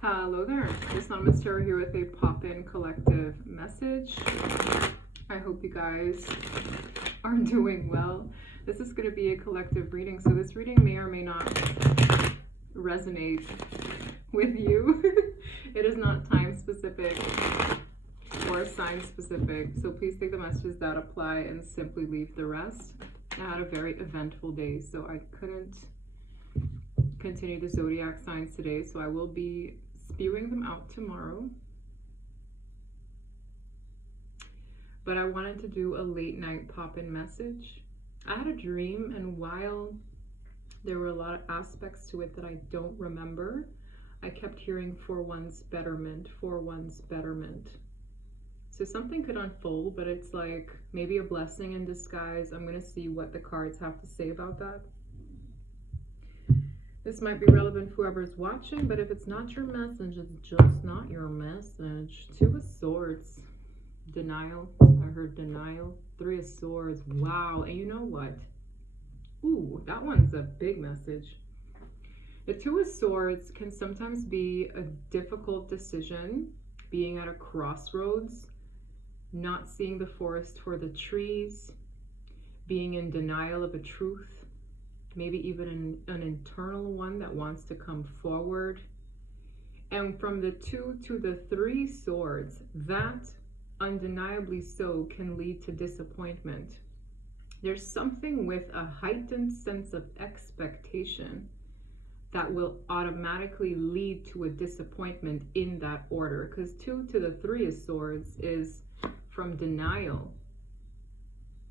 Hello there, this Anonymous Tarot here with a pop-in collective message. I hope you guys are doing well. This is going to be a collective reading, so this reading may or may not resonate with you. It is not time specific or sign specific, so please take the messages that apply and simply leave the rest. I had a very eventful day, so I couldn't continue the zodiac signs today, so I will be spewing them out tomorrow. But I wanted to do a late night pop-in message. I had a dream, and while there were a lot of aspects to it that I don't remember, I kept hearing for one's betterment, for one's betterment. So something could unfold, but it's like maybe a blessing in disguise. I'm going to see what the cards have to say about that. This might be relevant for whoever's watching, but if it's not your message, it's just not your message. Two of Swords. Denial. I heard denial. Three of Swords. Wow. And you know what? Ooh, that one's a big message. The Two of Swords can sometimes be a difficult decision, being at a crossroads, not seeing the forest for the trees, being in denial of a truth, maybe even an internal one that wants to come forward. And from the Two to the Three Swords, that undeniably so can lead to disappointment. There's something with a heightened sense of expectation that will automatically lead to a disappointment in that order, because Two to the Three of Swords is from denial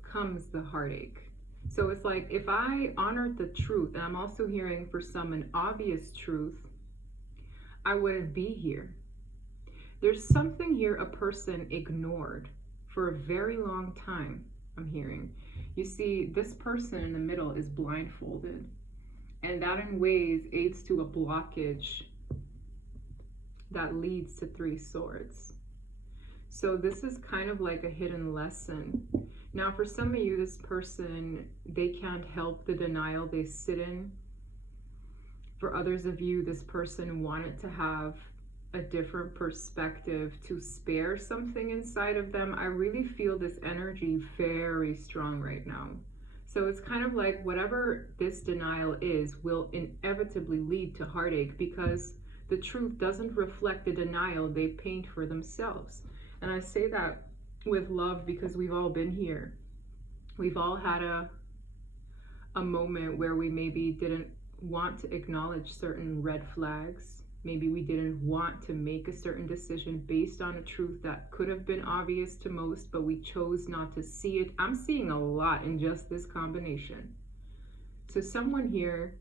comes the heartache. So it's like, if I honored the truth, and I'm also hearing for some an obvious truth, I wouldn't be here. There's something here a person ignored for a very long time, I'm hearing. You see, this person in the middle is blindfolded, and that in ways aids to a blockage that leads to Three Swords. So this is kind of like a hidden lesson. Now, for some of you, this person, they can't help the denial they sit in. For others of you, this person wanted to have a different perspective to spare something inside of them. I really feel this energy very strong right now. So it's kind of like whatever this denial is will inevitably lead to heartache, because the truth doesn't reflect the denial they paint for themselves. And I say that with love, because we've all been here. We've all had a moment where we maybe didn't want to acknowledge certain red flags. Maybe we didn't want to make a certain decision based on a truth that could have been obvious to most, but we chose not to see it. I'm seeing a lot in just this combination. So someone here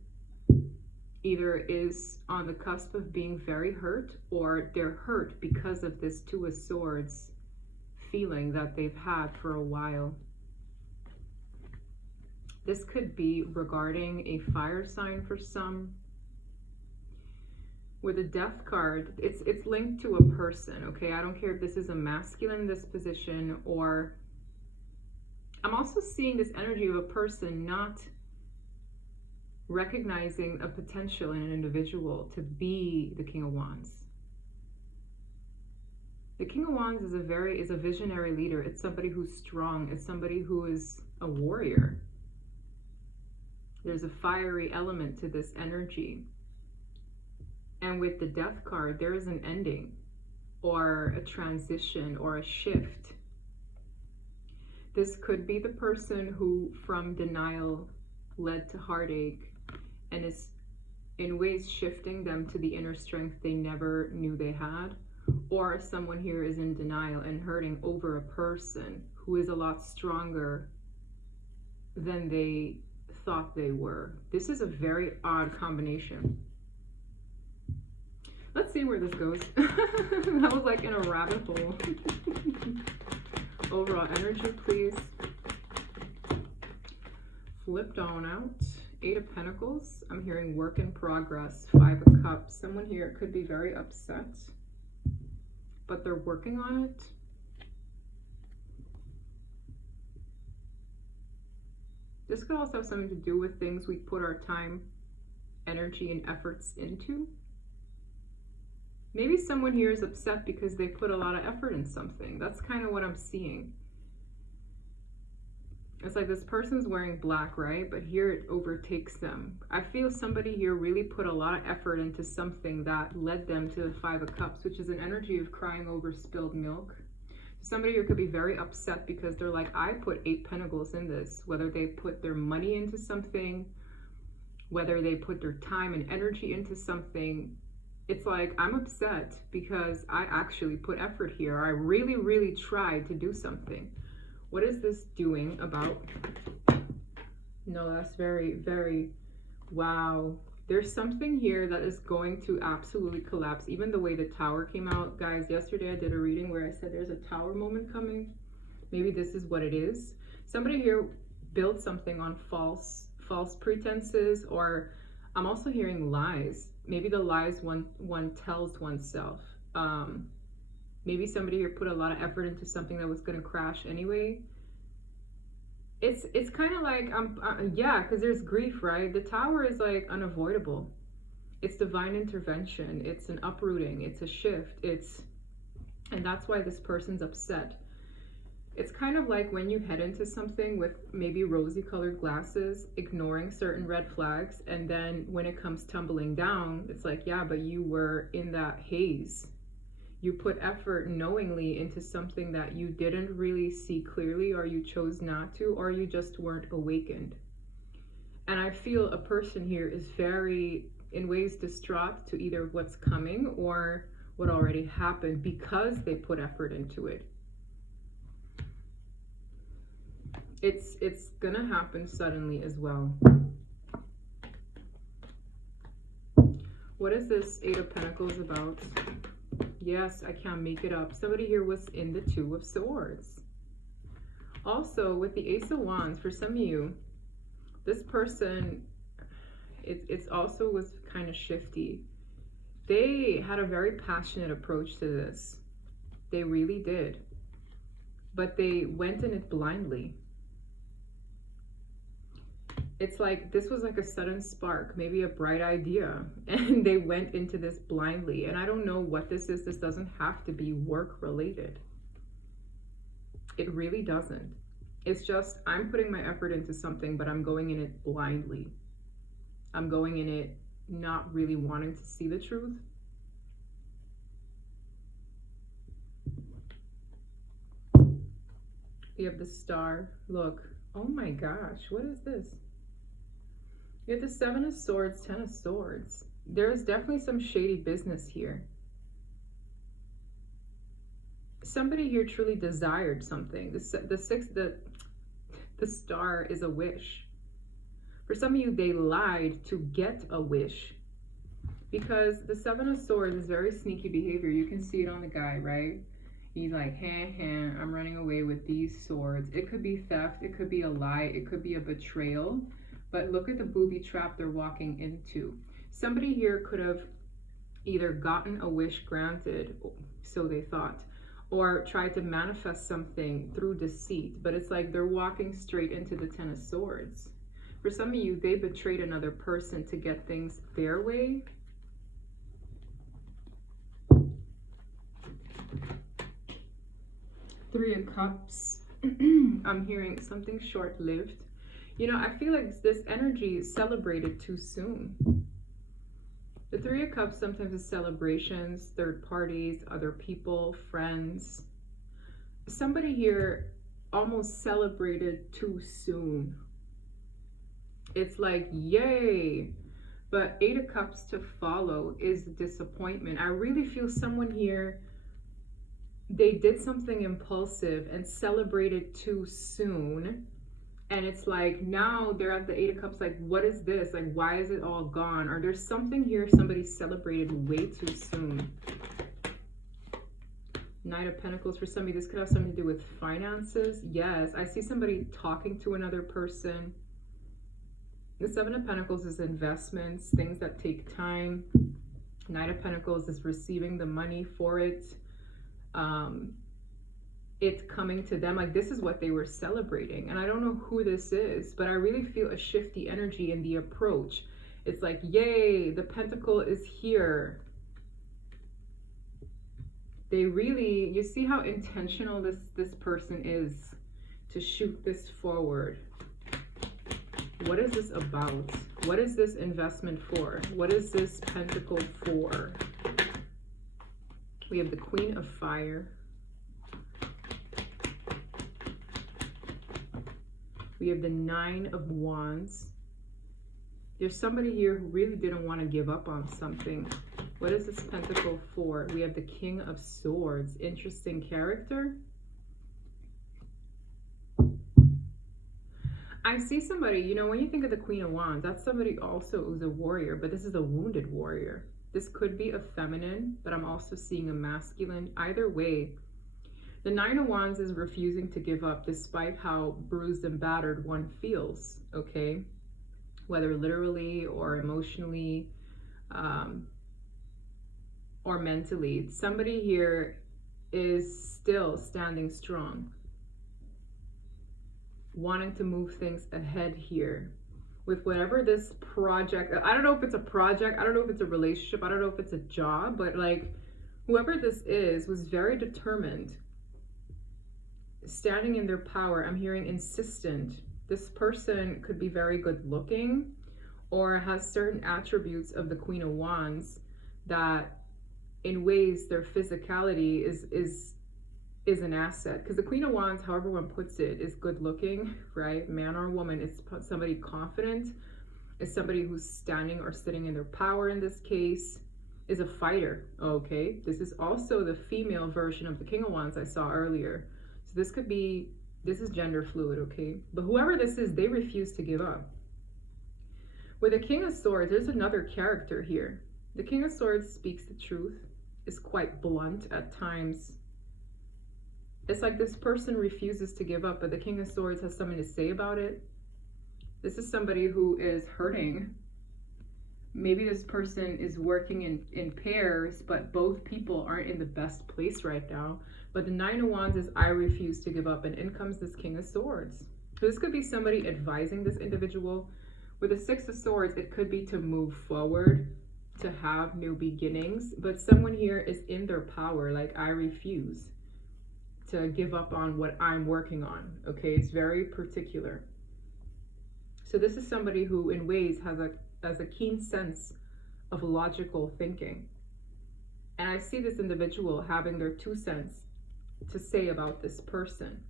either is on the cusp of being very hurt, or they're hurt because of this Two of Swords feeling that they've had for a while. This could be regarding a fire sign for some. With the Death card, it's linked to a person, okay? I don't care if this is a masculine disposition, or I'm also seeing this energy of a person not recognizing a potential in an individual to be the King of Wands. The King of Wands is a visionary leader. It's somebody who's strong. It's somebody who is a warrior. There's a fiery element to this energy. And with the Death card, there is an ending, or a transition, or a shift. This could be the person who, from denial, led to heartache, and is in ways shifting them to the inner strength they never knew they had. Or someone here is in denial and hurting over a person who is a lot stronger than they thought they were. This is a very odd combination. Let's see where this goes. That was like in a rabbit hole. Overall energy, please. Flipped on out. Eight of Pentacles. I'm hearing work in progress. Five of Cups. Someone here could be very upset, but they're working on it. This could also have something to do with things we put our time, energy, and efforts into. Maybe someone here is upset because they put a lot of effort in something. That's kind of what I'm seeing. It's like this person's wearing black, right? But here it overtakes them. I feel somebody here really put a lot of effort into something that led them to the Five of Cups, which is an energy of crying over spilled milk. Somebody here could be very upset because they're like, I put 8 Pentacles in this. Whether they put their money into something, whether they put their time and energy into something, it's like, I'm upset because I actually put effort here. I really, really tried to do something. What is this doing about? No, that's very, very, wow. There's something here that is going to absolutely collapse. Even the way the Tower came out. Guys, yesterday I did a reading where I said there's a Tower moment coming. Maybe this is what it is. Somebody here built something on false pretenses, or I'm also hearing lies. Maybe the lies one tells oneself. Maybe somebody here put a lot of effort into something that was going to crash anyway. It's kind of like, yeah, because there's grief, right? The Tower is like unavoidable. It's divine intervention. It's an uprooting. It's a shift. And that's why this person's upset. It's kind of like when you head into something with maybe rosy colored glasses, ignoring certain red flags, and then when it comes tumbling down, it's like, yeah, but you were in that haze. You put effort knowingly into something that you didn't really see clearly, or you chose not to, or you just weren't awakened. And I feel a person here is very, in ways, distraught to either what's coming or what already happened because they put effort into it. It's gonna happen suddenly as well. What is this Eight of Pentacles about? Yes, I can't make it up. Somebody here was in the Two of Swords. Also, with the Ace of Wands, for some of you, this person, it's also was kind of shifty. They had a very passionate approach to this. They really did. But they went in it blindly. It's like this was like a sudden spark, maybe a bright idea, and they went into this blindly. And I don't know what this is. This doesn't have to be work related. It really doesn't. It's just, I'm putting my effort into something, but I'm going in it blindly. I'm going in it not really wanting to see the truth. We have the Star. Look, oh my gosh, what is this? You have the Seven of Swords, Ten of Swords. There is definitely some shady business here. Somebody here truly desired something. The Star is a wish. For some of you, they lied to get a wish. Because the Seven of Swords is very sneaky behavior. You can see it on the guy, right? He's like, I'm running away with these swords. It could be theft. It could be a lie. It could be a betrayal. But look at the booby trap they're walking into. Somebody here could have either gotten a wish granted, so they thought, or tried to manifest something through deceit. But it's like they're walking straight into the Ten of Swords. For some of you, they betrayed another person to get things their way. Three of Cups. I'm hearing something short-lived. You know, I feel like this energy is celebrated too soon. The Three of Cups sometimes is celebrations, third parties, other people, friends. Somebody here almost celebrated too soon. It's like, yay. But Eight of Cups to follow is disappointment. I really feel someone here, they did something impulsive and celebrated too soon. And it's like, now they're at the Eight of Cups, like, what is this? Like, why is it all gone? Or there's something here somebody celebrated way too soon. Knight of Pentacles, for somebody, this could have something to do with finances. Yes, I see somebody talking to another person. The Seven of Pentacles is investments, things that take time. Knight of Pentacles is receiving the money for it. It's coming to them. Like, this is what they were celebrating. And I don't know who this is, but I really feel a shifty energy in the approach. It's like, yay, the Pentacle is here. They really, you see how intentional this person is to shoot this forward. What is this about? What is this investment for? What is this pentacle for? We have the Queen of Fire. We have the Nine of Wands. There's somebody here who really didn't want to give up on something. What is this pentacle for? We have the King of Swords. Interesting character. I see somebody, you know, when you think of the Queen of Wands, that's somebody also who's a warrior, but this is a wounded warrior. This could be a feminine, but I'm also seeing a masculine. Either way, the Nine of Wands is refusing to give up despite how bruised and battered one feels, okay? Whether literally or emotionally or mentally. Somebody here is still standing strong, wanting to move things ahead here with whatever this project, I don't know if it's a project, I don't know if it's a relationship, I don't know if it's a job, but like whoever this is was very determined, standing in their power. I'm hearing insistent. This person could be very good looking or has certain attributes of the Queen of Wands that in ways their physicality is an asset, because the Queen of Wands, however one puts it, is good looking, right? Man or woman, is somebody confident, is somebody who's standing or sitting in their power. In this case, is a fighter. Okay, this is also the female version of the King of Wands I saw earlier, so this could be, this is gender fluid, okay? But whoever this is, they refuse to give up. With the King of Swords, there's another character here. The King of Swords speaks the truth, is quite blunt at times. It's like this person refuses to give up, but the King of Swords has something to say about it. This is somebody who is hurting. Maybe this person is working in pairs, but both people aren't in the best place right now. But the Nine of Wands is, I refuse to give up, and in comes this King of Swords. So this could be somebody advising this individual. With the Six of Swords, it could be to move forward, to have new beginnings, but someone here is in their power, like I refuse to give up on what I'm working on, okay? It's very particular. So this is somebody who in ways has a keen sense of logical thinking. And I see this individual having their 2 cents to say about this person.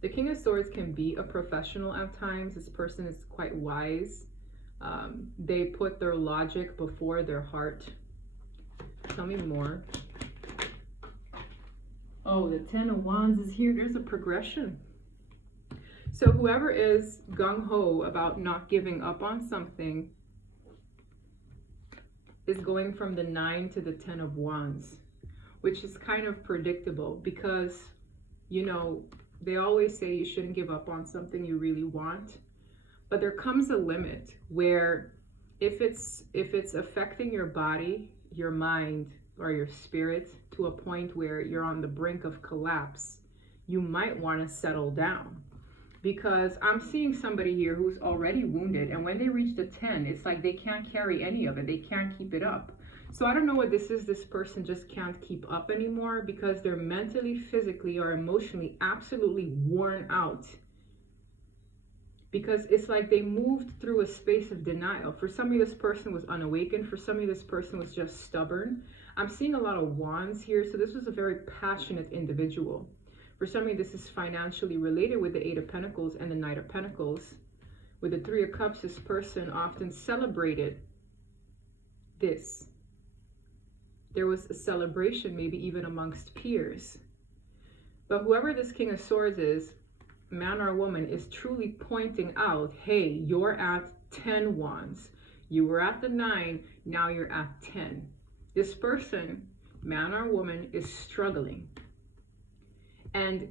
The King of Swords can be a professional at times. This person is quite wise. They put their logic before their heart. Tell me more. Oh, the Ten of Wands is here. There's a progression. So whoever is gung-ho about not giving up on something is going from the 9 to the 10 of Wands, which is kind of predictable because, you know, they always say you shouldn't give up on something you really want. But there comes a limit where if it's affecting your body, your mind, or your spirit to a point where you're on the brink of collapse, you might want to settle down. Because I'm seeing somebody here who's already wounded, and when they reach the 10, it's like they can't carry any of it. They can't keep it up. So I don't know what this is. This person just can't keep up anymore because they're mentally, physically, or emotionally absolutely worn out. Because it's like they moved through a space of denial. For some of you, this person was unawakened. For some of you, this person was just stubborn. I'm seeing a lot of wands here. So this was a very passionate individual. For some of you, this is financially related with the 8 of Pentacles and the Knight of Pentacles. With the 3 of Cups, this person often celebrated this. There was a celebration, maybe even amongst peers. But whoever this King of Swords is, man or woman, is truly pointing out, hey, you're at 10 wands. You were at the 9, now you're at 10. This person, man or woman, is struggling. And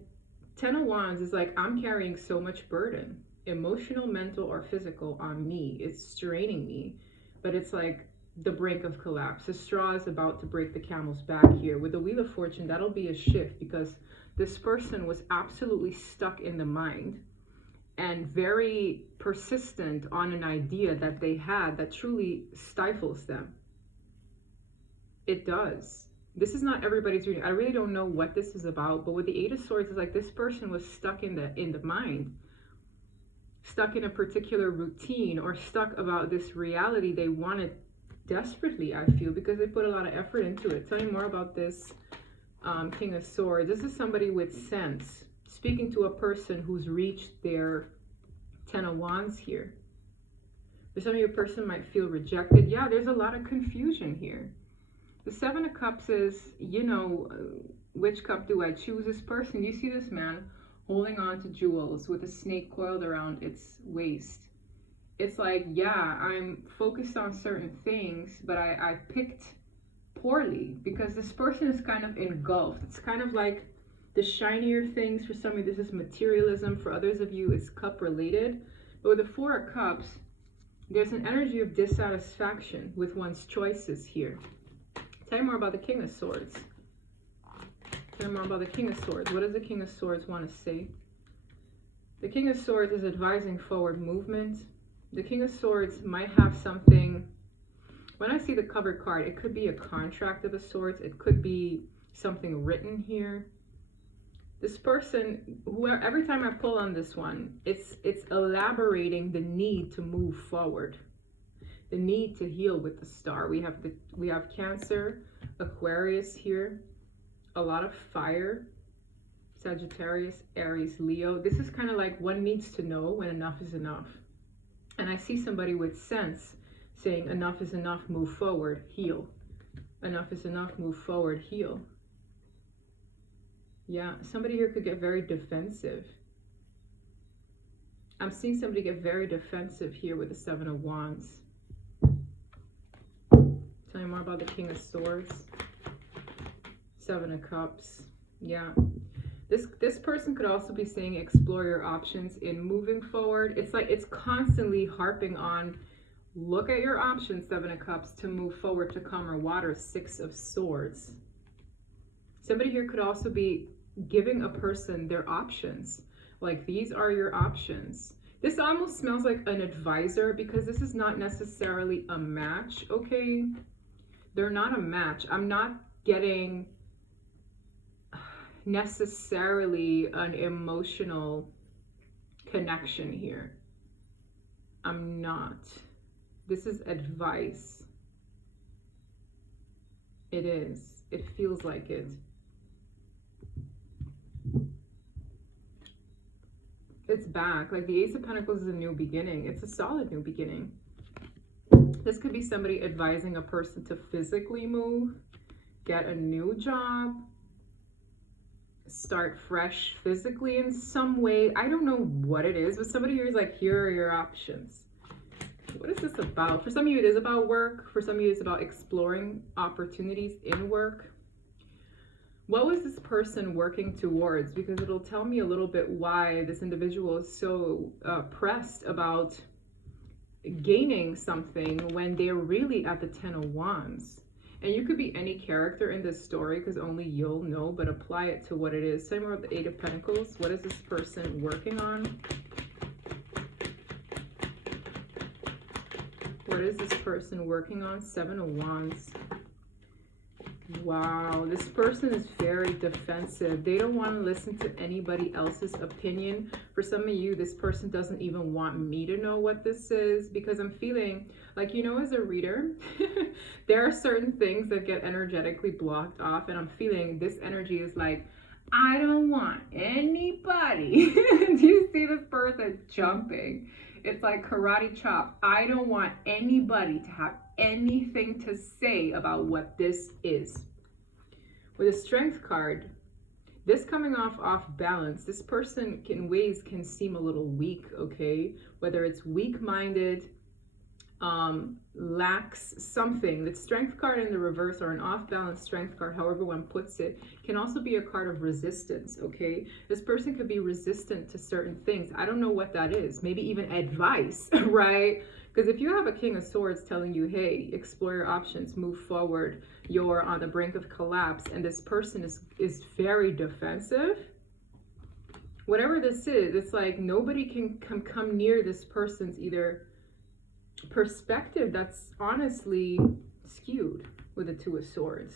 10 of Wands is like, I'm carrying so much burden, emotional, mental, or physical, on me. It's straining me, but it's like the brink of collapse. The straw is about to break the camel's back here. With the Wheel of Fortune, that'll be a shift because this person was absolutely stuck in the mind and very persistent on an idea that they had that truly stifles them. It does. This is not everybody's reading. I really don't know what this is about, but with the Eight of Swords, it's like this person was stuck in the mind, stuck in a particular routine, or stuck about this reality they wanted desperately, I feel, because they put a lot of effort into it. Tell me more about this King of Swords. This is somebody with sense, speaking to a person who's reached their 10 of Wands here. For some of you, a person might feel rejected. Yeah, there's a lot of confusion here. The Seven of Cups is, you know, which cup do I choose? This person, you see this man holding on to jewels with a snake coiled around its waist. It's like, yeah, I'm focused on certain things, but I picked poorly, because this person is kind of engulfed. It's kind of like the shinier things. For some of you, this is materialism. For others of you, it's cup related. But with the Four of Cups, there's an energy of dissatisfaction with one's choices here. Tell me more about the King of Swords. Tell me more about the King of Swords. What does the King of Swords want to say? The King of Swords is advising forward movement. The King of Swords might have something. When I see the cover card, it could be a contract of a sort. It could be something written here. This person, every time I pull on this one, it's elaborating the need to move forward, the need to heal with the star. We have Cancer, Aquarius here, a lot of fire, Sagittarius, Aries, Leo. This is kind of like one needs to know when enough is enough. And I see somebody with sense saying enough is enough, move forward, heal. Enough is enough, move forward, heal. Yeah, somebody here could get very defensive. I'm seeing somebody get very defensive here with the Seven of Wands. Tell me more about the King of Swords. Seven of Cups. Yeah. This person could also be saying explore your options in moving forward. It's like it's constantly harping on look at your options, Seven of Cups, to move forward, to calmer water, Six of Swords. Somebody here could also be giving a person their options. Like, these are your options. This almost smells like an advisor, because this is not necessarily a match, okay? They're not a match. I'm not getting necessarily an emotional connection here. I'm not. This is advice. It is. It feels like it. It's back. Like the Ace of Pentacles is a new beginning. It's a solid new beginning. This could be somebody advising a person to physically move, get a new job, start fresh physically in some way. I don't know what it is, but somebody here is like, here are your options. What is this about? For some of you, it is about work. For some of you, it's about exploring opportunities in work. What was this person working towards? Because it'll tell me a little bit why this individual is so pressed about gaining something when they're really at the Ten of Wands. And you could be any character in this story, because only you'll know, but apply it to what it is. Say more of the Eight of Pentacles. What is this person working on? What is this person working on? Seven of Wands. Wow, this person is very defensive. They don't want to listen to anybody else's opinion. For some of you, this person doesn't even want me to know what this is, because I'm feeling like, you know, as a reader, there are certain things that get energetically blocked off, and I'm feeling this energy is like, I don't want anybody. Do you see this person jumping? It's like karate chop. I don't want anybody to have anything to say about what this is. With a Strength card, this coming off balance, this person in ways can seem a little weak, okay? Whether it's weak-minded, lacks something. The Strength card in the reverse, or an off-balance Strength card, however one puts it, can also be a card of resistance, okay? This person could be resistant to certain things. I don't know what that is. Maybe even advice, right? Because if you have a King of Swords telling you, hey, explore your options, move forward, you're on the brink of collapse, and this person is very defensive, whatever this is, it's like nobody can come near this person's either perspective that's honestly skewed with the Two of Swords.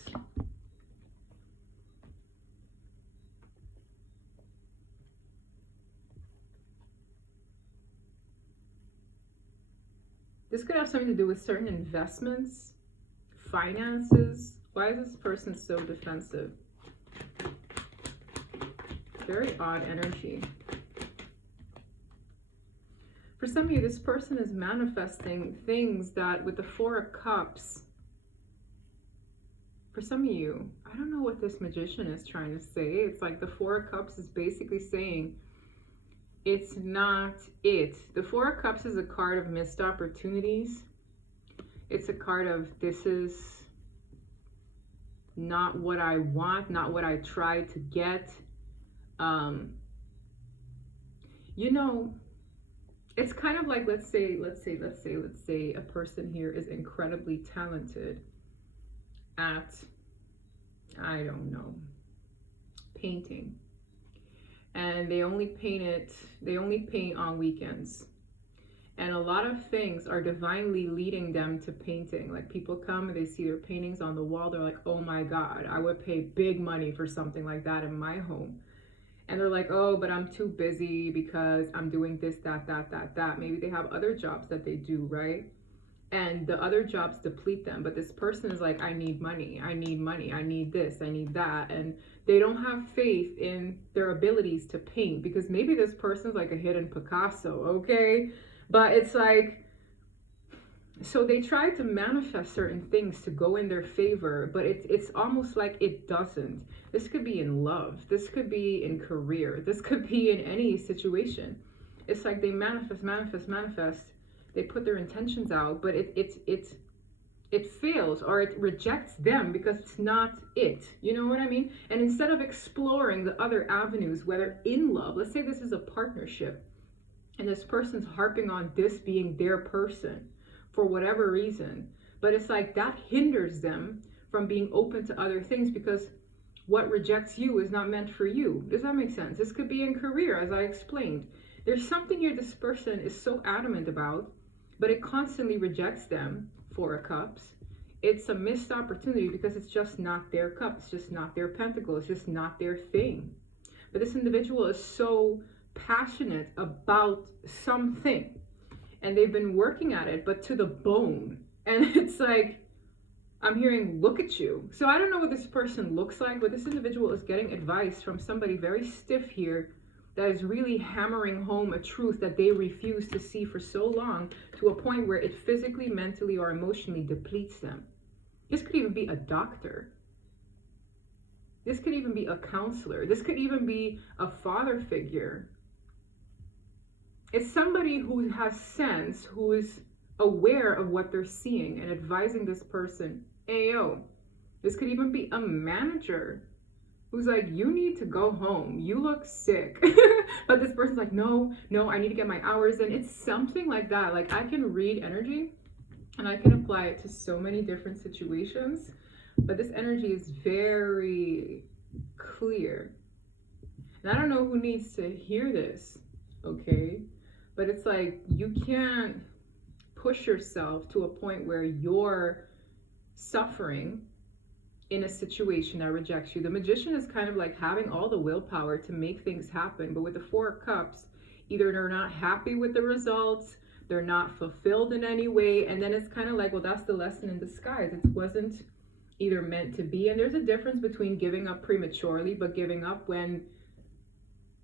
This could have something to do with certain investments, finances. Why is this person so defensive? Very odd energy. For some of you, this person is manifesting things that with the Four of Cups, for some of you, I don't know what this Magician is trying to say. It's like the Four of Cups is basically saying, it's not it. The Four of Cups is a card of missed opportunities. It's a card of, this is not what I want, not what I tried to get. You know, it's kind of like, let's say a person here is incredibly talented at, I don't know, painting. And they only paint on weekends. And a lot of things are divinely leading them to painting. Like people come and they see their paintings on the wall. They're like, oh my God, I would pay big money for something like that in my home. And they're like, oh, but I'm too busy because I'm doing this, that. Maybe they have other jobs that they do, right? And the other jobs deplete them. But this person is like, I need money, I need this, I need that. And they don't have faith in their abilities to paint because maybe this person's like a hidden Picasso, okay? But it's like, so they try to manifest certain things to go in their favor, but it's almost like it doesn't. This could be in love. This could be in career. This could be in any situation. It's like they manifest. They put their intentions out, but it fails or it rejects them because it's not it. You know what I mean? And instead of exploring the other avenues, whether in love, let's say this is a partnership, and this person's harping on this being their person for whatever reason, but it's like that hinders them from being open to other things because what rejects you is not meant for you. Does that make sense? This could be in career, as I explained. There's something here this person is so adamant about, but it constantly rejects them. Four of Cups. It's a missed opportunity because it's just not their cup. It's just not their pentacle. It's just not their thing. But this individual is so passionate about something and they've been working at it, but to the bone. And it's like, I'm hearing, look at you. So I don't know what this person looks like, but this individual is getting advice from somebody very stiff here that is really hammering home a truth that they refuse to see for so long, to a point where it physically, mentally, or emotionally depletes them. This could even be a doctor. This could even be a counselor. This could even be a father figure. It's somebody who has sense, who is aware of what they're seeing and advising this person, Ayo. This could even be a manager who's like, you need to go home, you look sick. But this person's like, no, I need to get my hours in. It's something like that. Like, I can read energy and I can apply it to so many different situations, but this energy is very clear. And I don't know who needs to hear this, okay? But it's like, you can't push yourself to a point where you're suffering in a situation that rejects you. The Magician is kind of like having all the willpower to make things happen, but with the Four of Cups, either they're not happy with the results, they're not fulfilled in any way, and then it's kind of like, well, that's the lesson in disguise. It wasn't either meant to be. And there's a difference between giving up prematurely, but giving up when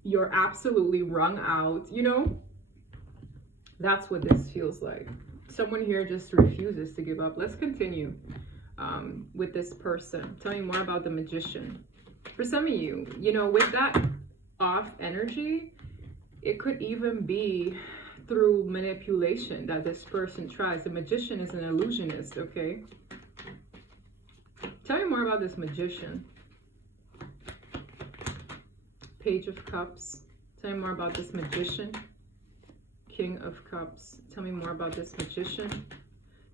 you're absolutely wrung out, you know? That's what this feels like. Someone here just refuses to give up. Let's continue with this person. Tell me more about the Magician. For some of you, you know, with that off energy, it could even be through manipulation that this person tries. The Magician is an illusionist, okay? Tell me more about this Magician. Page of Cups. Tell me more about this Magician. King of Cups. Tell me more about this Magician.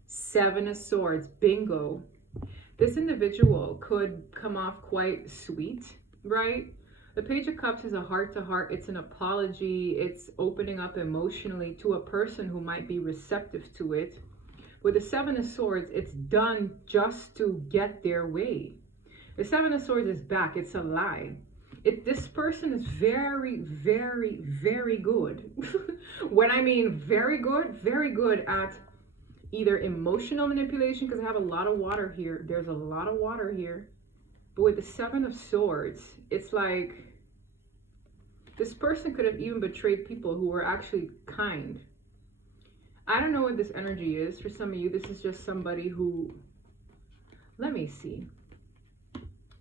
Seven of Swords. Bingo. This individual could come off quite sweet, right? The Page of Cups is a heart-to-heart. It's an apology. It's opening up emotionally to a person who might be receptive to it. With the Seven of Swords, it's done just to get their way. The Seven of Swords is back. It's a lie. This person is very, very, very good. When I mean very good at Either emotional manipulation, because I have a lot of water here. There's a lot of water here. But with the Seven of Swords, it's like this person could have even betrayed people who were actually kind. I don't know what this energy is. For some of you, this is just somebody who, let me see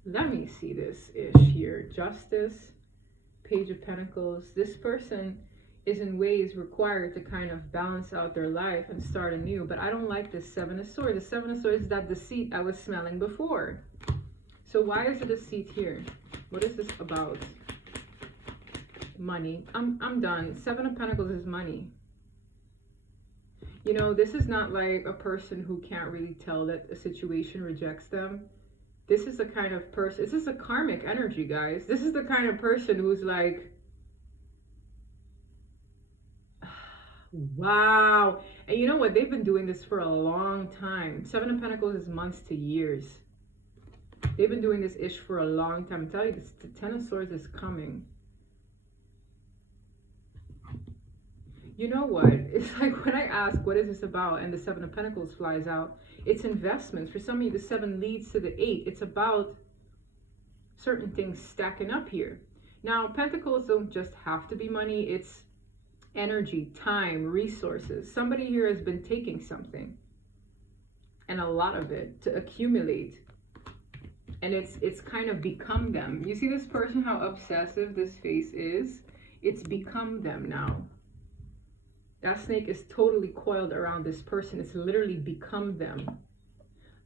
this ish here. Justice, Page of Pentacles. This person is in ways required to kind of balance out their life and start anew. But I don't like this Seven of Swords. The Seven of Swords is that deceit I was smelling before. So why is the deceit here? What is this about? Money. I'm done. Seven of Pentacles is money. You know, this is not like a person who can't really tell that a situation rejects them. This is the kind of person, this is a karmic energy, guys. This is the kind of person who's like, wow. And you know what? They've been doing this for a long time. Seven of Pentacles is months to years. They've been doing this ish for a long time. I'm telling you, the Ten of Swords is coming. You know what? It's like when I ask, what is this about? And the Seven of Pentacles flies out. It's investments. For some of you, the 7 leads to the 8. It's about certain things stacking up here. Now, Pentacles don't just have to be money. It's energy, time, resources. Somebody here has been taking something, and a lot of it, to accumulate. And it's kind of become them. You see this person, how obsessive this face is? It's become them now. That snake is totally coiled around this person. It's literally become them.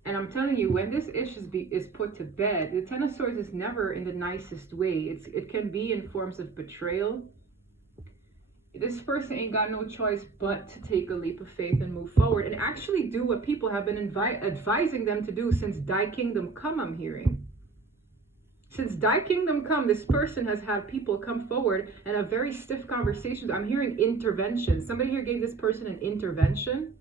And I'm telling you, when this issue is put to bed, the Ten of Swords is never in the nicest way. It can be in forms of betrayal. This person ain't got no choice but to take a leap of faith and move forward and actually do what people have been advising them to do since Thy Kingdom Come, I'm hearing. Since Thy Kingdom Come, this person has had people come forward and have very stiff conversations. I'm hearing intervention. Somebody here gave this person an intervention.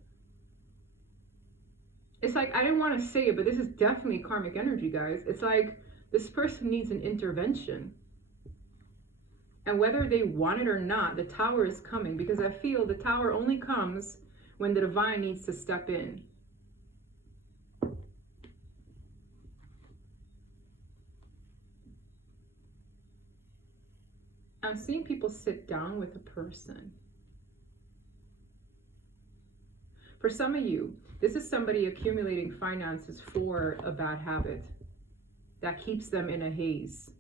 It's like, I didn't want to say it, but this is definitely karmic energy, guys. It's like this person needs an intervention. And whether they want it or not, the Tower is coming, because I feel the Tower only comes when the divine needs to step in. I'm seeing people sit down with a person. For some of you, this is somebody accumulating finances for a bad habit that keeps them in a haze.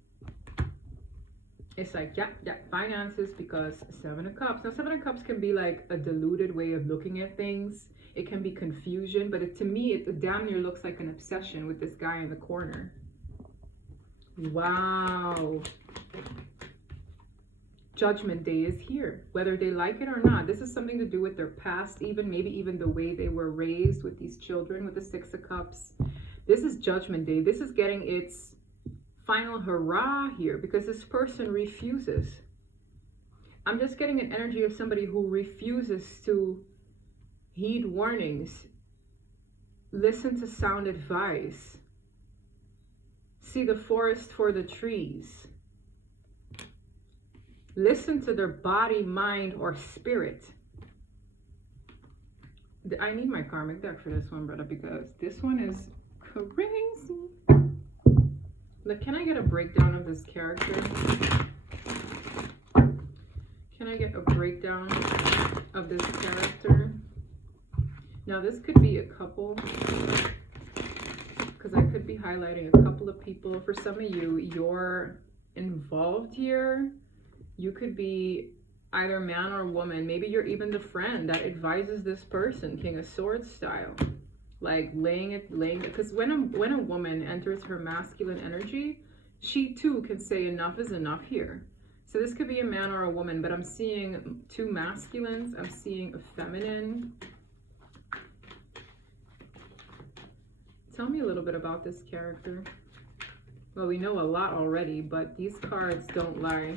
It's like, yeah, finances, because Seven of Cups. Now, Seven of Cups can be like a diluted way of looking at things. It can be confusion, but to me, it damn near looks like an obsession with this guy in the corner. Wow. Judgment Day is here, whether they like it or not. This is something to do with their past, even maybe even the way they were raised with these children with the Six of Cups. This is Judgment Day. This is getting its final hurrah here, because this person refuses. I'm just getting an energy of somebody who refuses to heed warnings, listen to sound advice, see the forest for the trees, listen to their body, mind, or spirit. I need my karmic deck for this one, brother, because this one is crazy. Look, can I get a breakdown of this character? Can I get a breakdown of this character? Now, this could be a couple, because I could be highlighting a couple of people. For some of you, you're involved here. You could be either man or woman. Maybe you're even the friend that advises this person, King of Swords style. Like laying it, because when a woman enters her masculine energy, she too can say enough is enough here. So this could be a man or a woman, but I'm seeing two masculines. I'm seeing a feminine. Tell me a little bit about this character. Well, we know a lot already, but these cards don't lie.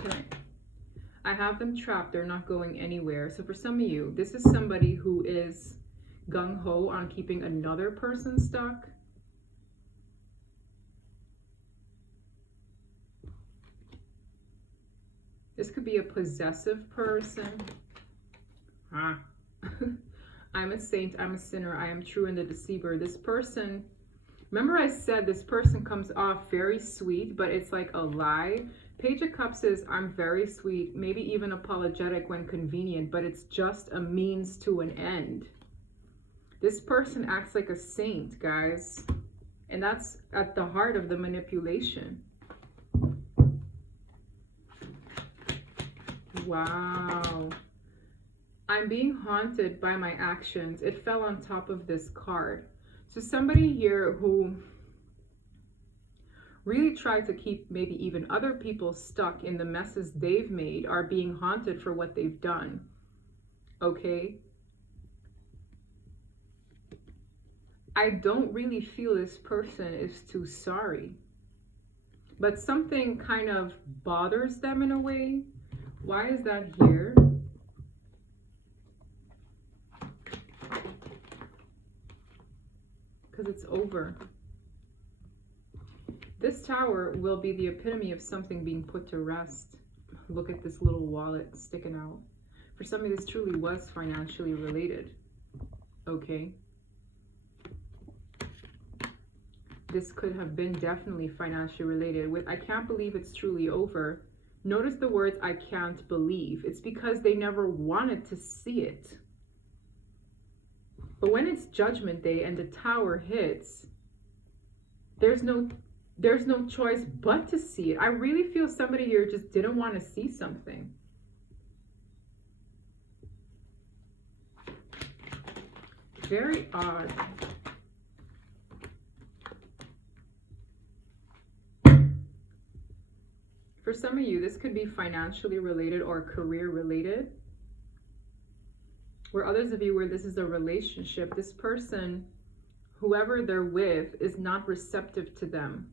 Okay. I have them trapped. They're not going anywhere. So for some of you, this is somebody who is gung-ho on keeping another person stuck. This could be a possessive person. I'm a saint, I'm a sinner, I am true and the deceiver. This person, remember I said this person comes off very sweet, but it's like a lie. Page of Cups is, I'm very sweet, maybe even apologetic when convenient, but it's just a means to an end. This person acts like a saint, guys. And that's at the heart of the manipulation. Wow. I'm being haunted by my actions. It fell on top of this card. So somebody here who really tried to keep maybe even other people stuck in the messes they've made are being haunted for what they've done. Okay? I don't really feel this person is too sorry. But something kind of bothers them in a way. Why is that here? Because it's over. This tower will be the epitome of something being put to rest. Look at this little wallet sticking out. For somebody, this truly was financially related. Okay. This could have been definitely financially related. With I can't believe it's truly over. Notice the words I can't believe. It's because they never wanted to see it. But when it's Judgment Day and the tower hits, there's no choice but to see it. I really feel somebody here just didn't want to see something. Very odd. For some of you, this could be financially related or career related. Where others of you, where this is a relationship, this person, whoever they're with, is not receptive to them.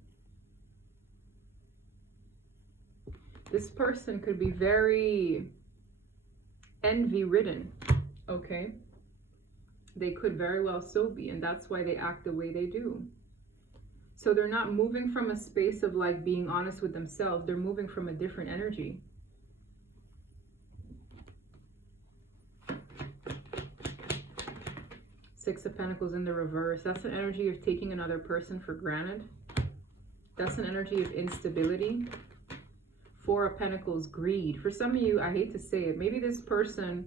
This person could be very envy-ridden, okay? They could very well so be, and that's why they act the way they do. So they're not moving from a space of like being honest with themselves. They're moving from a different energy. Six of Pentacles in the reverse. That's an energy of taking another person for granted. That's an energy of instability. Four of Pentacles, greed. For some of you, I hate to say it, maybe this person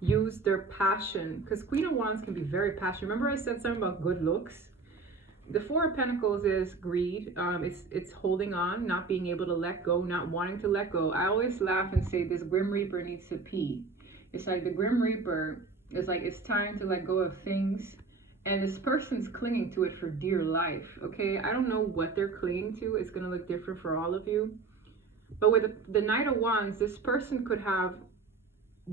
used their passion, because Queen of Wands can be very passionate. Remember I said something about good looks? The Four of Pentacles is greed. It's holding on, not being able to let go, not wanting to let go. I always laugh and say this Grim Reaper needs to pee. It's like the Grim Reaper is like, it's time to let go of things. And this person's clinging to it for dear life, okay? I don't know what they're clinging to. It's going to look different for all of you. But with the Knight of Wands, this person could have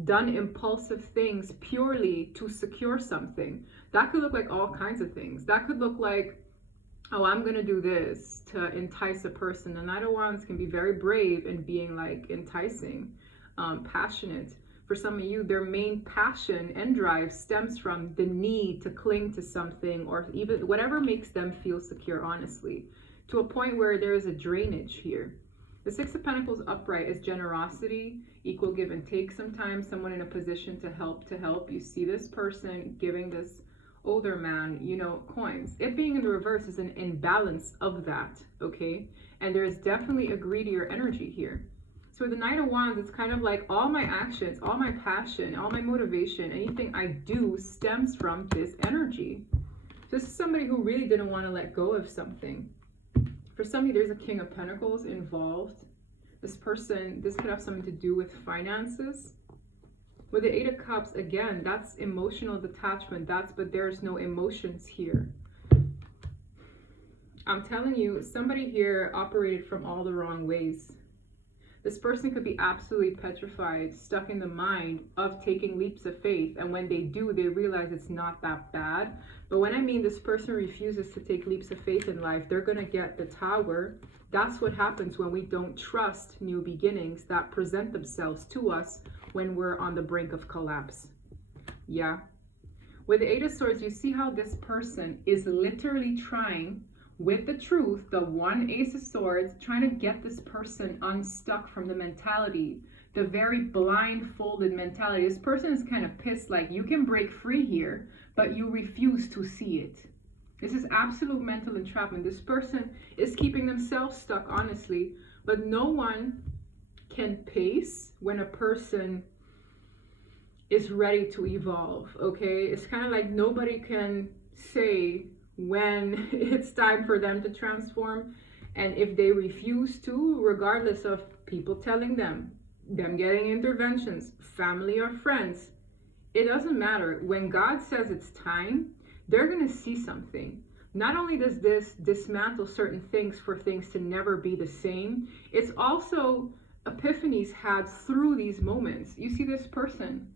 done impulsive things purely to secure something. That could look like all kinds of things. That could look like, oh, I'm going to do this to entice a person. The Knight of Wands can be very brave in being like enticing, passionate. For some of you, their main passion and drive stems from the need to cling to something or even whatever makes them feel secure, honestly, to a point where there is a drainage here. The Six of Pentacles upright is generosity, equal give and take sometimes, someone in a position to help. You see this person giving this older man, you know, coins. It being in the reverse is an imbalance of that, okay? And there is definitely a greedier energy here. So with the Knight of Wands, it's kind of like all my actions, all my passion, all my motivation, anything I do stems from this energy. So this is somebody who really didn't want to let go of something. For some of you, there's a King of Pentacles involved. This person, this could have something to do with finances. With the Eight of Cups, again, that's emotional detachment. But there's no emotions here. I'm telling you, somebody here operated from all the wrong ways. This person could be absolutely petrified, stuck in the mind of taking leaps of faith. And when they do, they realize it's not that bad. But when I mean this person refuses to take leaps of faith in life, they're going to get the Tower. That's what happens when we don't trust new beginnings that present themselves to us when we're on the brink of collapse. Yeah. With the Eight of Swords, you see how this person is literally trying, with the truth, the one Ace of Swords, trying to get this person unstuck from the mentality the very blindfolded mentality. This person is kind of pissed, like, you can break free here, but you refuse to see it. This is absolute mental entrapment. This person is keeping themselves stuck, honestly, but no one can pace when a person is ready to evolve, okay? It's kind of like nobody can say when it's time for them to transform, and if they refuse to, regardless of people telling them getting interventions, family or friends, it doesn't matter. When God says it's time, they're going to see something. Not only does this dismantle certain things for things to never be the same, it's also epiphanies had through these moments. You see, this person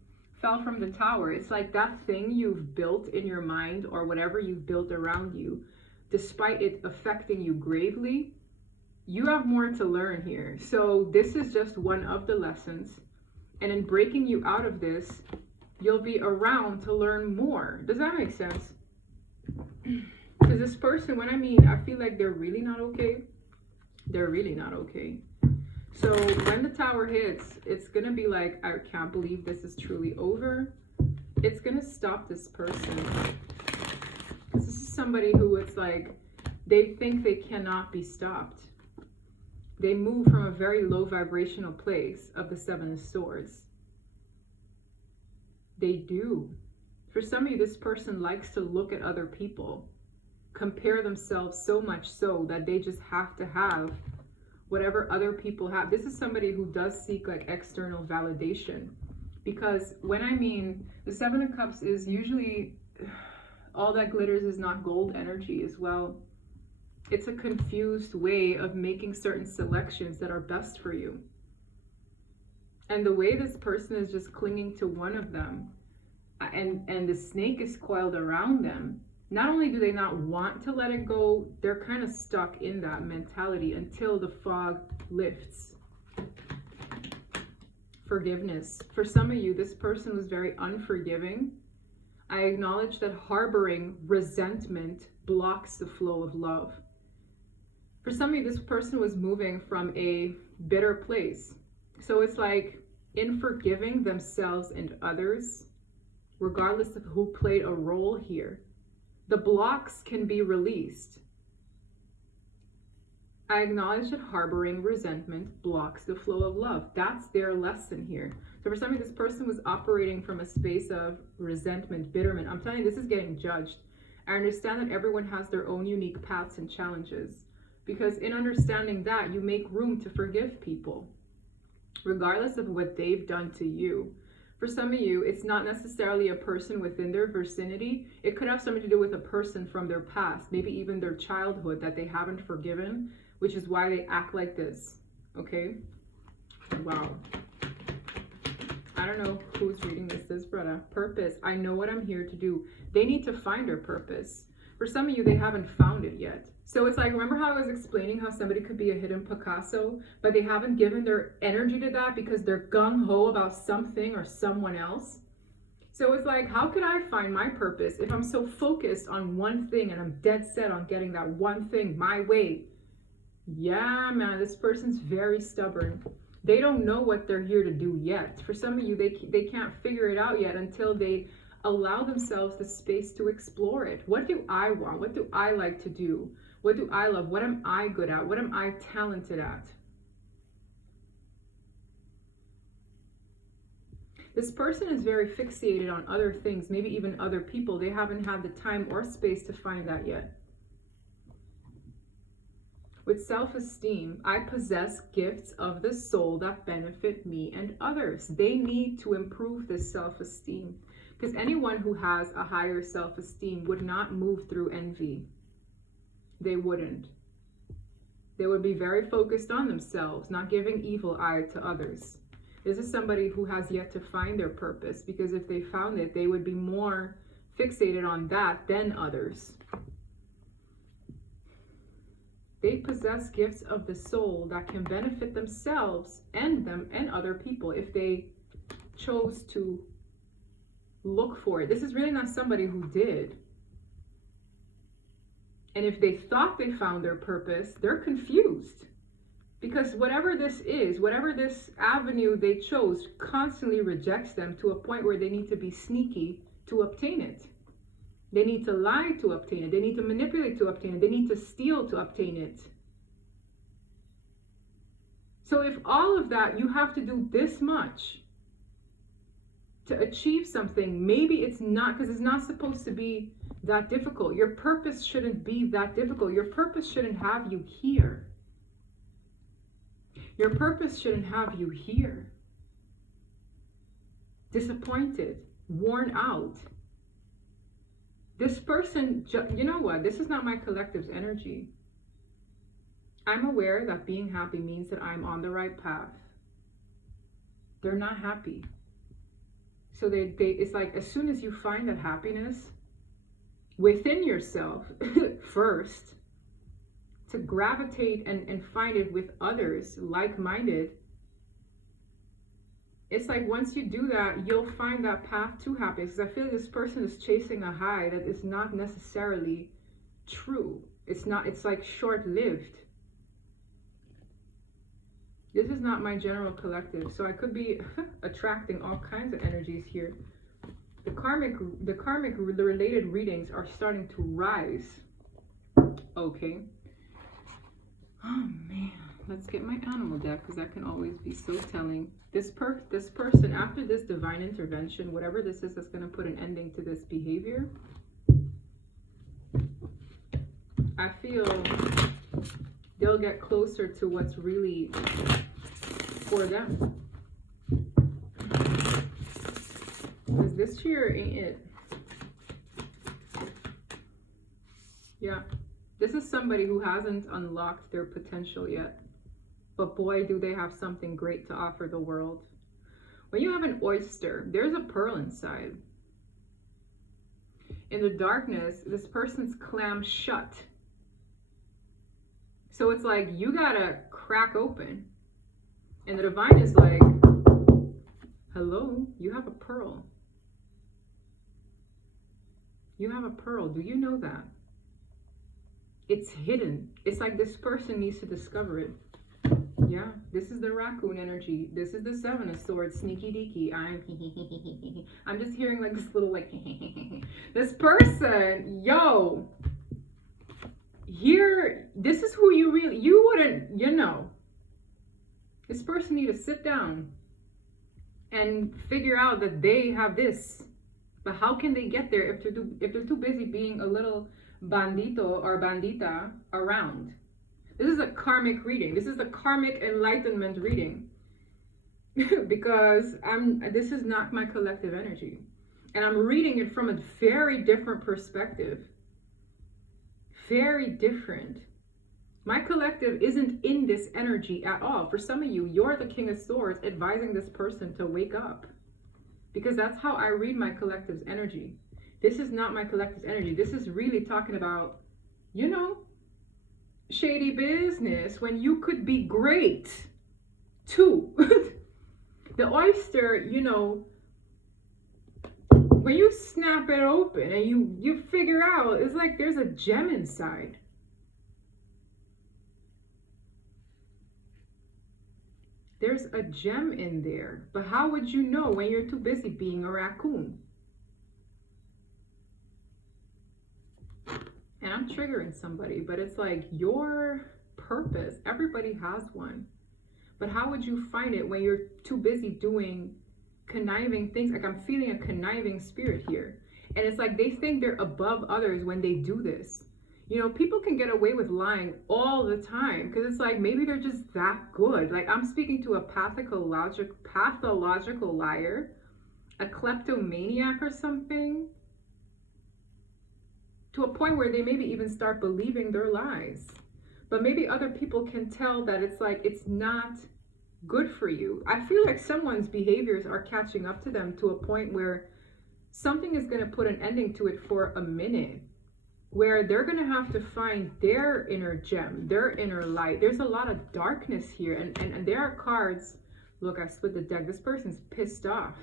fell from the tower. It's like that thing you've built in your mind or whatever you've built around you, despite it affecting you gravely, you have more to learn here. So this is just one of the lessons. And in breaking you out of this, you'll be around to learn more. Does that make sense? Because this person, when I feel like they're really not okay, they're really not okay. So when the tower hits, it's going to be like, I can't believe this is truly over. It's going to stop this person. This is somebody who it's like, they think they cannot be stopped. They move from a very low vibrational place of the Seven of Swords. They do. For some of you, this person likes to look at other people, compare themselves so much so that they just have to have whatever other people have. This is somebody who does seek like external validation, because when the Seven of Cups is usually all that glitters is not gold energy as well. It's a confused way of making certain selections that are best for you. And the way this person is just clinging to one of them, and the snake is coiled around them, not only do they not want to let it go, they're kind of stuck in that mentality until the fog lifts. Forgiveness. For some of you, this person was very unforgiving. I acknowledge that harboring resentment blocks the flow of love. For some of you, this person was moving from a bitter place. So it's like, in forgiving themselves and others, regardless of who played a role here, the blocks can be released. I acknowledge that harboring resentment blocks the flow of love. That's their lesson here. So for some of you, this person was operating from a space of resentment, bitterment. I'm telling you, this is getting judged. I understand that everyone has their own unique paths and challenges, because in understanding that, you make room to forgive people, regardless of what they've done to you. For some of you, it's not necessarily a person within their vicinity. It could have something to do with a person from their past, maybe even their childhood that they haven't forgiven, which is why they act like this, okay? Wow. I don't know who's reading this, brother. Purpose. I know what I'm here to do. They need to find their purpose. For some of you, they haven't found it yet. So it's like, remember how I was explaining how somebody could be a hidden Picasso, but they haven't given their energy to that because they're gung-ho about something or someone else? So it's like, how could I find my purpose if I'm so focused on one thing and I'm dead set on getting that one thing my way? Yeah, man, this person's very stubborn. They don't know what they're here to do yet. For some of you, they can't figure it out yet until they allow themselves the space to explore it. What do I want? What do I like to do? What do I love? What am I good at? What am I talented at? This person is very fixated on other things, maybe even other people. They haven't had the time or space to find that yet. With self-esteem, I possess gifts of the soul that benefit me and others. They need to improve this self-esteem, because anyone who has a higher self-esteem would not move through envy. They wouldn't. They would be very focused on themselves, not giving evil eye to others. This is somebody who has yet to find their purpose, because if they found it, they would be more fixated on that than others. They possess gifts of the soul that can benefit themselves and other people if they chose to look for it. This is really not somebody who did. And if they thought they found their purpose, they're confused. Because whatever this is, whatever this avenue they chose, constantly rejects them to a point where they need to be sneaky to obtain it. They need to lie to obtain it. They need to manipulate to obtain it. They need to steal to obtain it. So if all of that, you have to do this much to achieve something, maybe it's not, because it's not supposed to be that difficult. Your purpose shouldn't be that difficult. Your purpose shouldn't have you here. Your purpose shouldn't have you here. Disappointed, worn out. This person, you know what? This is not my collective's energy. I'm aware that being happy means that I'm on the right path. They're not happy. So it's like, as soon as you find that happiness within yourself first, to gravitate and find it with others, like-minded, it's like once you do that, you'll find that path to happiness. Because I feel like this person is chasing a high that is not necessarily true. It's like short-lived. This is not my general collective, so I could be attracting all kinds of energies here. The related readings are starting to rise. Okay. Oh man, let's get my animal deck, because that can always be so telling. This person, after this divine intervention, whatever this is that's going to put an ending to this behavior, I feel they'll get closer to what's really for them. Because this here ain't it. Yeah. This is somebody who hasn't unlocked their potential yet. But boy, do they have something great to offer the world. When you have an oyster, there's a pearl inside. In the darkness, this person's clammed shut. So it's like, you gotta crack open. And the divine is like, hello, you have a pearl. You have a pearl. Do you know that? It's hidden. It's like this person needs to discover it. Yeah, this is the raccoon energy. This is the Seven of Swords, sneaky deaky. I'm just hearing like this little like this person, yo. Here, this is who you really, you wouldn't, you know. This person need to sit down and figure out that they have this. But how can they get there if they're too busy being a little bandito or bandita around? This is a karmic reading. This is a karmic enlightenment reading. Because this is not my collective energy. And I'm reading it from a very different perspective. Very different. My collective isn't in this energy at all. For some of you, you're the King of Swords advising this person to wake up. Because that's how I read my collective's energy. This is not my collective's energy. This is really talking about, you know, shady business when you could be great too. The oyster, you know, when you snap it open and you figure out, it's like there's a gem inside. There's a gem in there. But how would you know when you're too busy being a raccoon? And I'm triggering somebody, but it's like your purpose. Everybody has one. But how would you find it when you're too busy doing conniving things? Like I'm feeling a conniving spirit here. And it's like they think they're above others when they do this. You know, people can get away with lying all the time because it's like maybe they're just that good. Like I'm speaking to a pathological liar, a kleptomaniac or something, to a point where they maybe even start believing their lies. But maybe other people can tell that it's like it's not good for you. I feel like someone's behaviors are catching up to them to a point where something is going to put an ending to it for a minute, where they're going to have to find their inner gem, their inner light. There's a lot of darkness here. And there are cards. Look, I split the deck. This person's pissed off.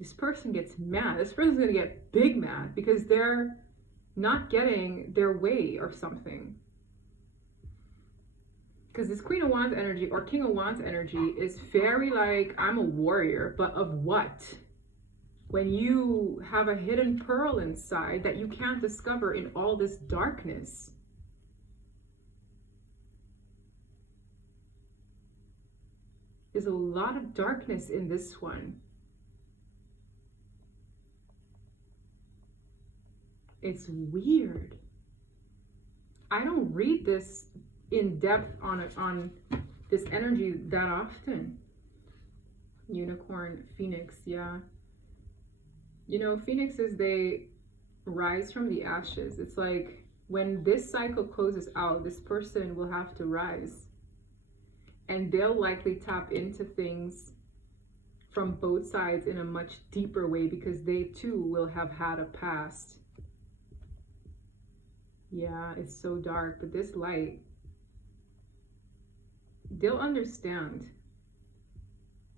This person gets mad. This person's going to get big mad because they're not getting their way or something. Because this Queen of Wands energy or King of Wands energy is very like, I'm a warrior, but of what? When you have a hidden pearl inside that you can't discover in all this darkness. There's a lot of darkness in this one. It's weird. I don't read this in depth on this energy that often. Unicorn, Phoenix, yeah. You know, phoenixes, they rise from the ashes. It's like when this cycle closes out, this person will have to rise. And they'll likely tap into things from both sides in a much deeper way because they too will have had a past. Yeah, it's so dark, but this light, they'll understand.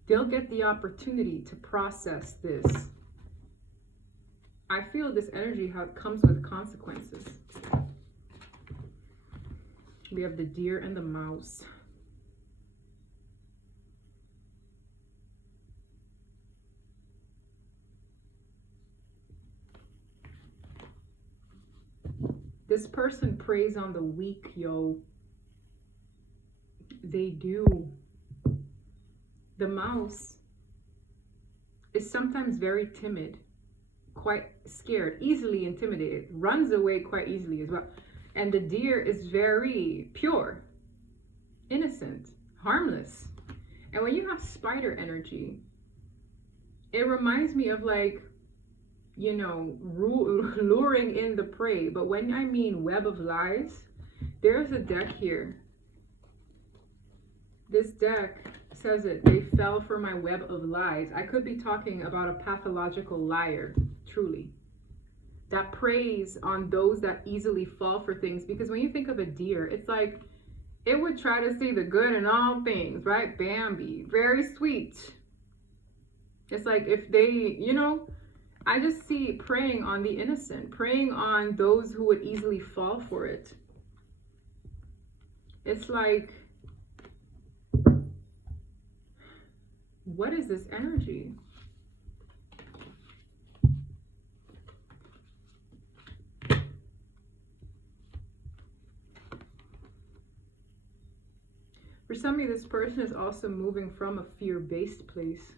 They'll get the opportunity to process this. I feel this energy comes with consequences. We have the deer and the mouse. This person preys on the weak, yo. They do. The mouse is sometimes very timid, quite scared, easily intimidated, runs away quite easily as well. And the deer is very pure, innocent, harmless. And when you have spider energy, it reminds me of like, you know, luring in the prey. But when I mean web of lies, there's a deck here. This deck says it, they fell for my web of lies. I could be talking about a pathological liar, truly, that preys on those that easily fall for things. Because when you think of a deer, it's like, it would try to see the good in all things, right? Bambi, very sweet. It's like if they, you know, I just see preying on the innocent, preying on those who would easily fall for it. It's like, what is this energy? For somebody, this person is also moving from a fear-based place.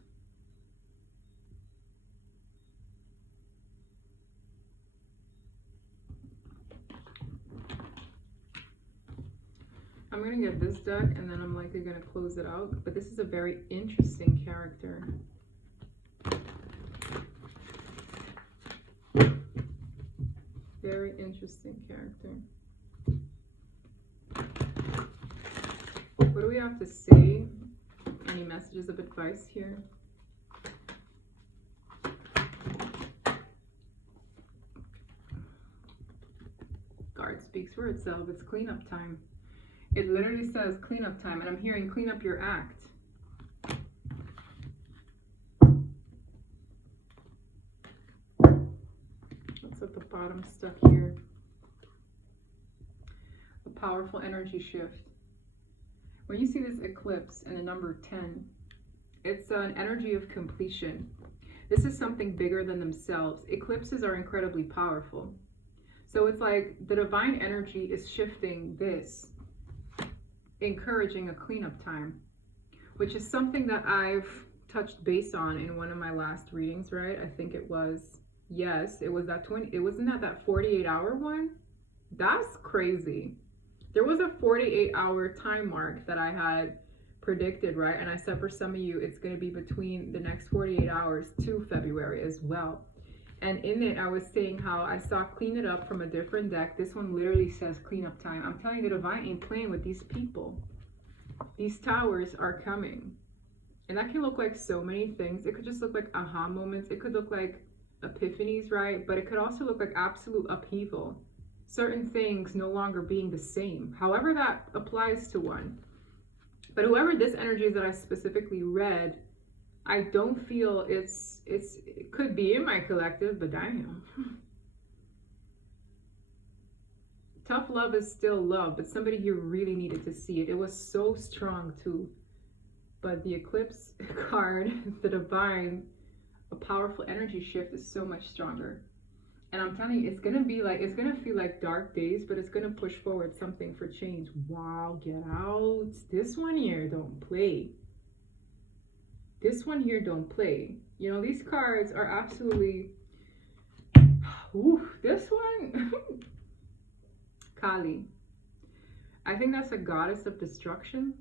I'm going to get this deck and then I'm likely going to close it out. But this is a very interesting character. Very interesting character. What do we have to say? Any messages of advice here? Card speaks for itself. It's cleanup time. It literally says cleanup time, and I'm hearing clean up your act. What's at the bottom stuck here? A powerful energy shift. When you see this eclipse and the number 10, it's an energy of completion. This is something bigger than themselves. Eclipses are incredibly powerful. So it's like the divine energy is shifting this, encouraging a cleanup time, which is something that I've touched base on in one of my last readings, right? I think it was, yes, it was that 20, it wasn't that 48-hour one? That's crazy. There was a 48-hour time mark that I had predicted, right? And I said for some of you, it's going to be between the next 48 hours to February as well. And in it, I was saying how I saw clean it up from a different deck. This one literally says cleanup time. I'm telling you, the divine ain't playing with these people. These towers are coming. And that can look like so many things. It could just look like aha moments. It could look like epiphanies, right? But it could also look like absolute upheaval. Certain things no longer being the same. However that applies to one. But whoever this energy is that I specifically read, I don't feel it could be in my collective, but damn. Tough love is still love, but somebody here really needed to see it. It was so strong too. But the eclipse card, the divine, a powerful energy shift is so much stronger. And I'm telling you, it's going to be like, it's going to feel like dark days, but it's going to push forward something for change. Wow, get out. This one here, don't play. This one here, don't play. You know, these cards are absolutely, ooh, this one, Kali. I think that's a goddess of destruction.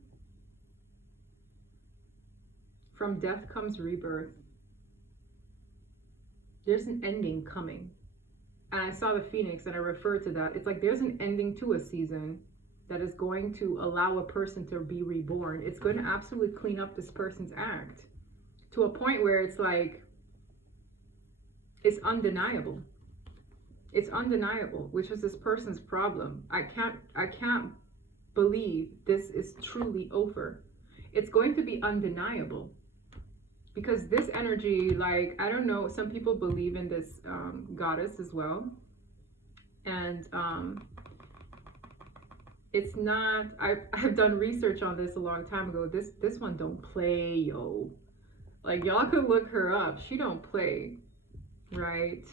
From death comes rebirth. There's an ending coming. And I saw the phoenix and I referred to that. It's like there's an ending to a season that is going to allow a person to be reborn. It's going to absolutely clean up this person's act to a point where it's like, it's undeniable. It's undeniable, which was this person's problem. I can't believe this is truly over. It's going to be undeniable. Because this energy, like, I don't know, some people believe in this goddess as well. And it's not, I've done research on this a long time ago. This one don't play, yo. Like, y'all could look her up. She don't play, right?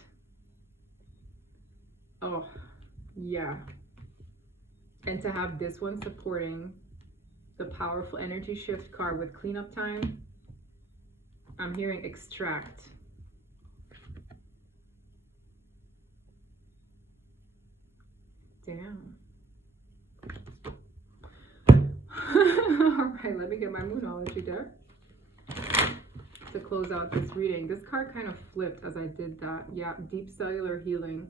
Oh, yeah. And to have this one supporting the powerful energy shift card with cleanup time, I'm hearing extract. Damn. All right, let me get my Moonology there to close out this reading. This card kind of flipped as I did that. Yeah, deep cellular healing,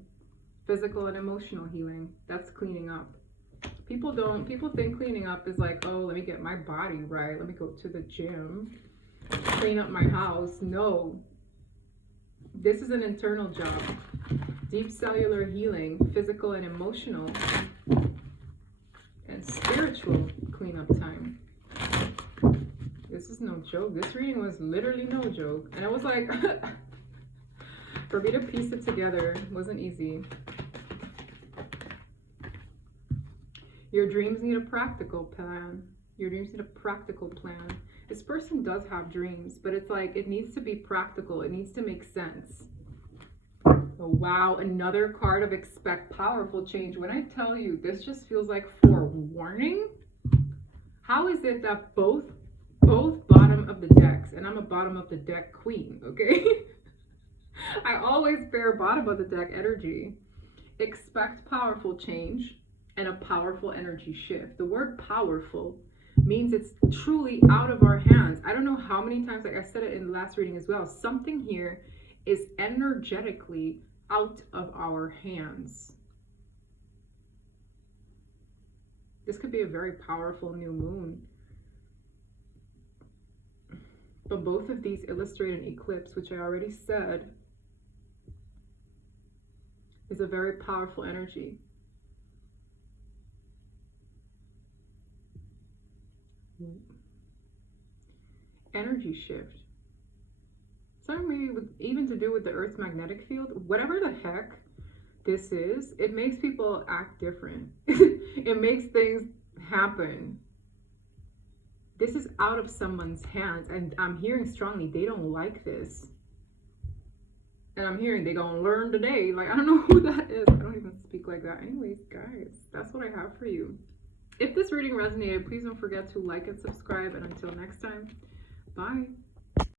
physical and emotional healing. That's cleaning up. People think cleaning up is like, oh, let me get my body right. Let me go to the gym, clean up my house. No, this is an internal job. Deep cellular healing, physical and emotional and spiritual cleanup time. This is no joke. This reading was literally no joke. And it was like, for me to piece it together wasn't easy. Your dreams need a practical plan. Your dreams need a practical plan. This person does have dreams, but it's like, it needs to be practical. It needs to make sense. Oh, wow, another card of expect powerful change. When I tell you, this just feels like forewarning. How is it that both bottom of the decks, and I'm a bottom of the deck queen, okay? I always bear bottom of the deck energy. Expect powerful change and a powerful energy shift. The word powerful means it's truly out of our hands. I don't know how many times, like I said it in the last reading as well, something here is energetically out of our hands. This could be a very powerful new moon. But both of these illustrate an eclipse, which I already said is a very powerful energy. Energy shift. Something maybe even to do with the Earth's magnetic field. Whatever the heck this is, it makes people act different. It makes things happen. This is out of someone's hands, and I'm hearing strongly they don't like this. And I'm hearing they gonna learn today. Like, I don't know who that is. I don't even speak like that. Anyways, guys, that's what I have for you. If this reading resonated, please don't forget to like and subscribe. And until next time, bye.